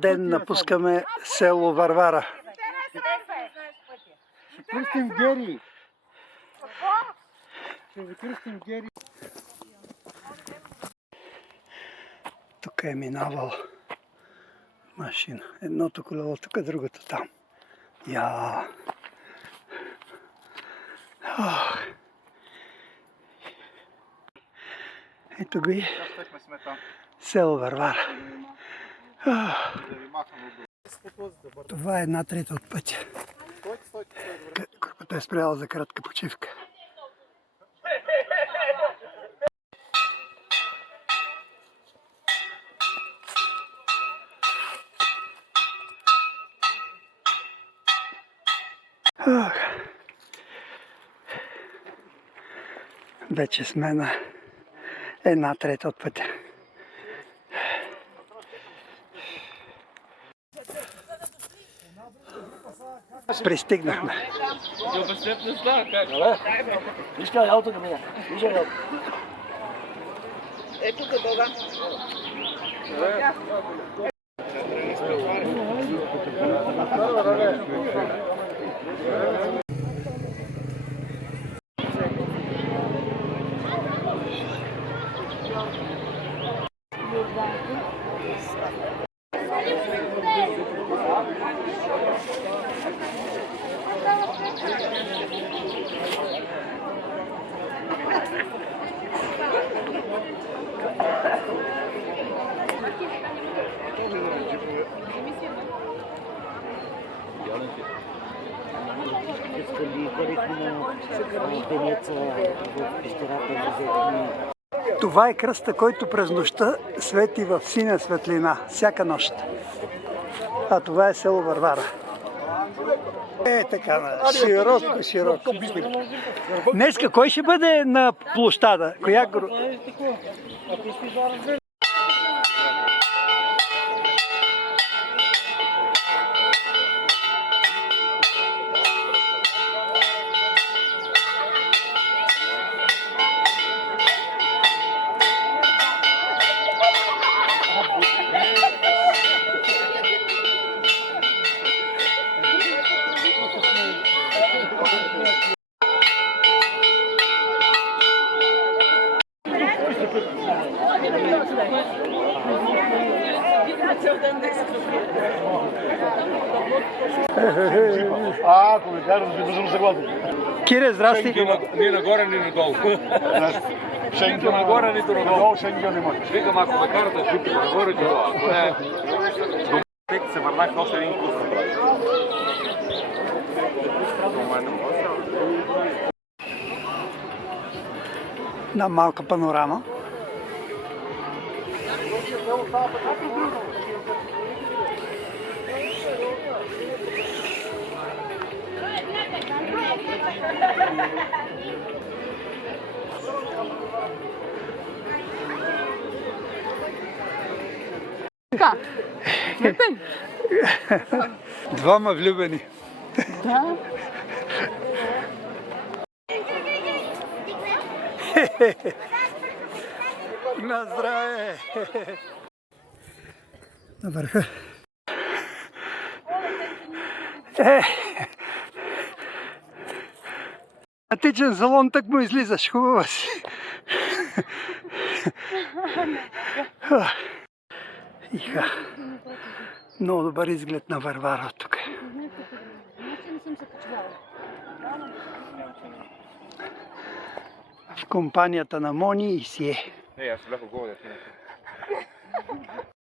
ден напускаме село Варвара. Ще кръстим Гери. Ще ви кръстим Гери. Тук е минавал машина. Едното колело тук, другото там. Я. Ето го и село Варвара. Това е 1/3 от пътя. Групата е спряла за кратка почивка. Вече сме на 1/3 от пътя. Пристигнахме. Ето го Бога. Това е кръста, който през нощта свети в синя светлина, всяка нощ. А това е село Варвара. Е, така, широко. Днеска кой ще бъде на площада? Коя група? Ако ми кажа, да съм съгласен. Кире, здрасти. Ни нагоре, ни надолу. Нито нагоре, нито надолу. Викам, ако ме карате джипи нагоре, то ако не... Тек се върнах още един курс направи. На малка панорама. Така. Двама влюбени. Да. На здраве! На върха. Атичен салон, так му излизаш, хубава си. Иха. Много добър изглед на Варвара от тук. В компанията на Мони и Сие. Аз бях оголен.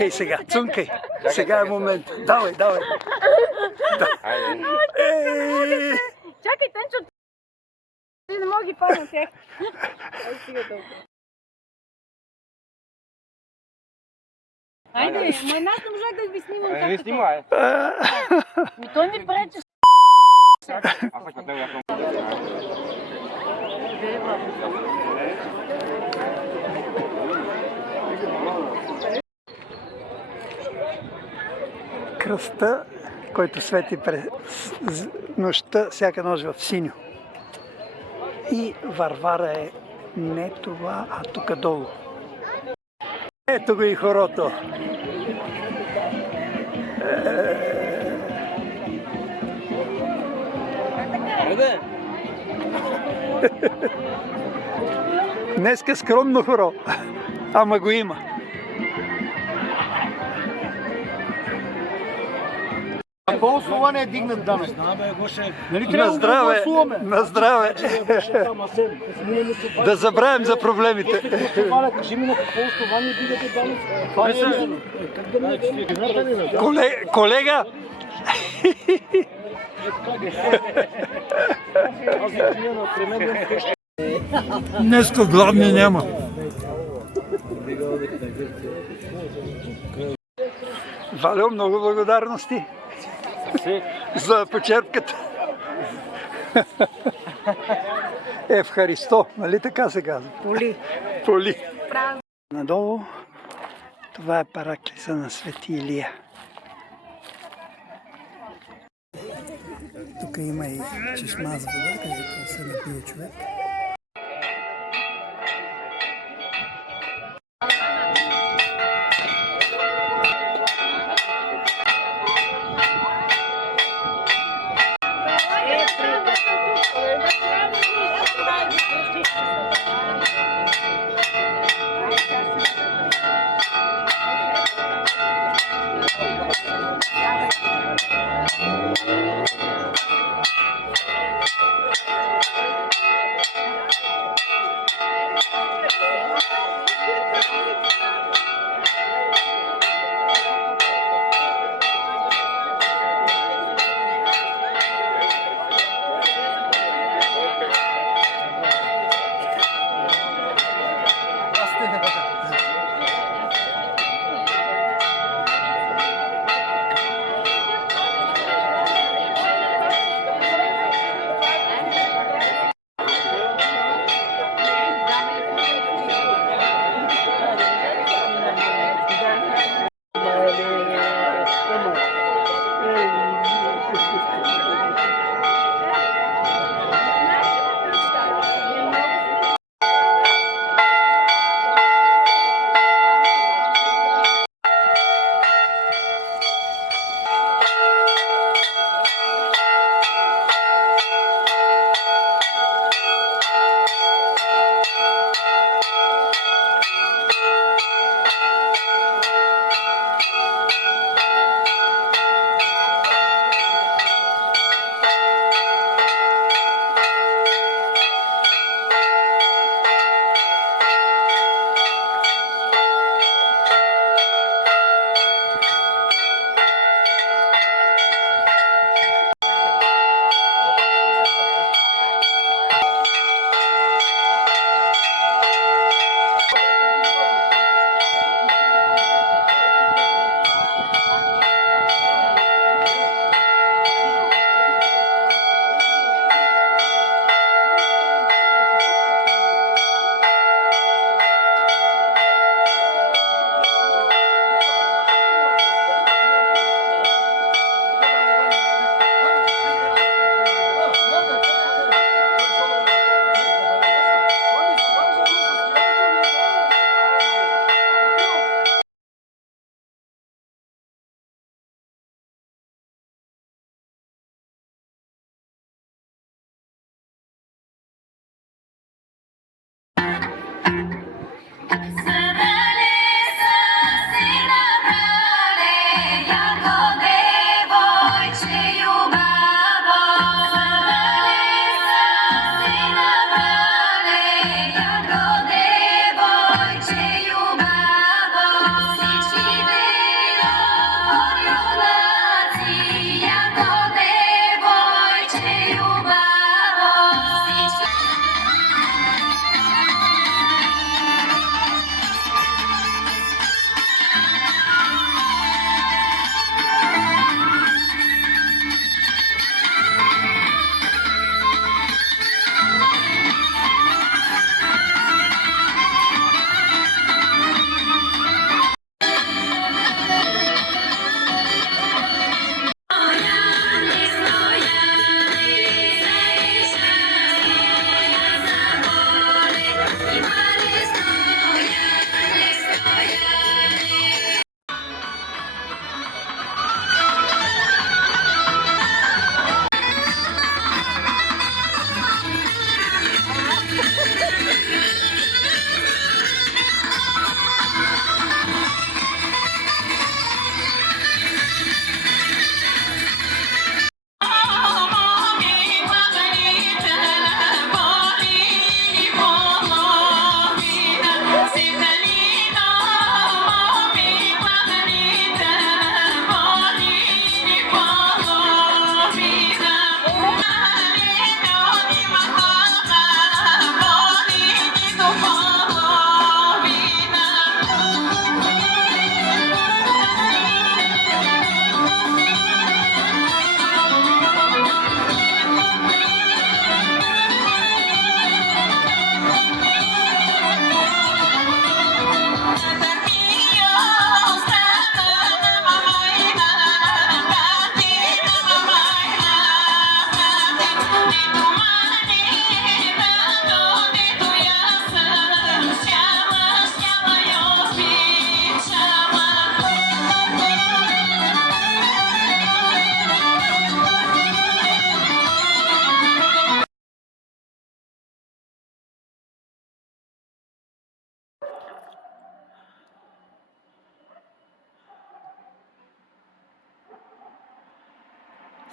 Ей сега, цункай. Сега е момент. Давай. Чакай, Тенчо, ти не мога ги падна тях. Ай, стига толкова. Айде, ма аз не можах да ви снимам Не снимай. Той ми прече. Аз на къде бях. Кръста, който свети през нощта, всяка нощ в синьо. И Варвара е не това, а тук долу. Ето го и хорото. Днеска скромно хоро, ама го има. По основание е дигнат данък. Нали На трябва да здраве, гласуваме? на здраве. Да забравим за проблемите. Кажи ми на какво основание дигате данък? Това не е Колега, днеска главни няма. Валю, много благодарности за почерпката. Евхаристо, нали така се казва? Поли. Надолу това е параклиса на Свети Илия. Тук има и чешма с вода, където се напие човек.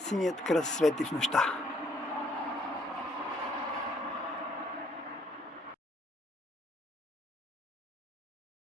синият кръст свети в нощта.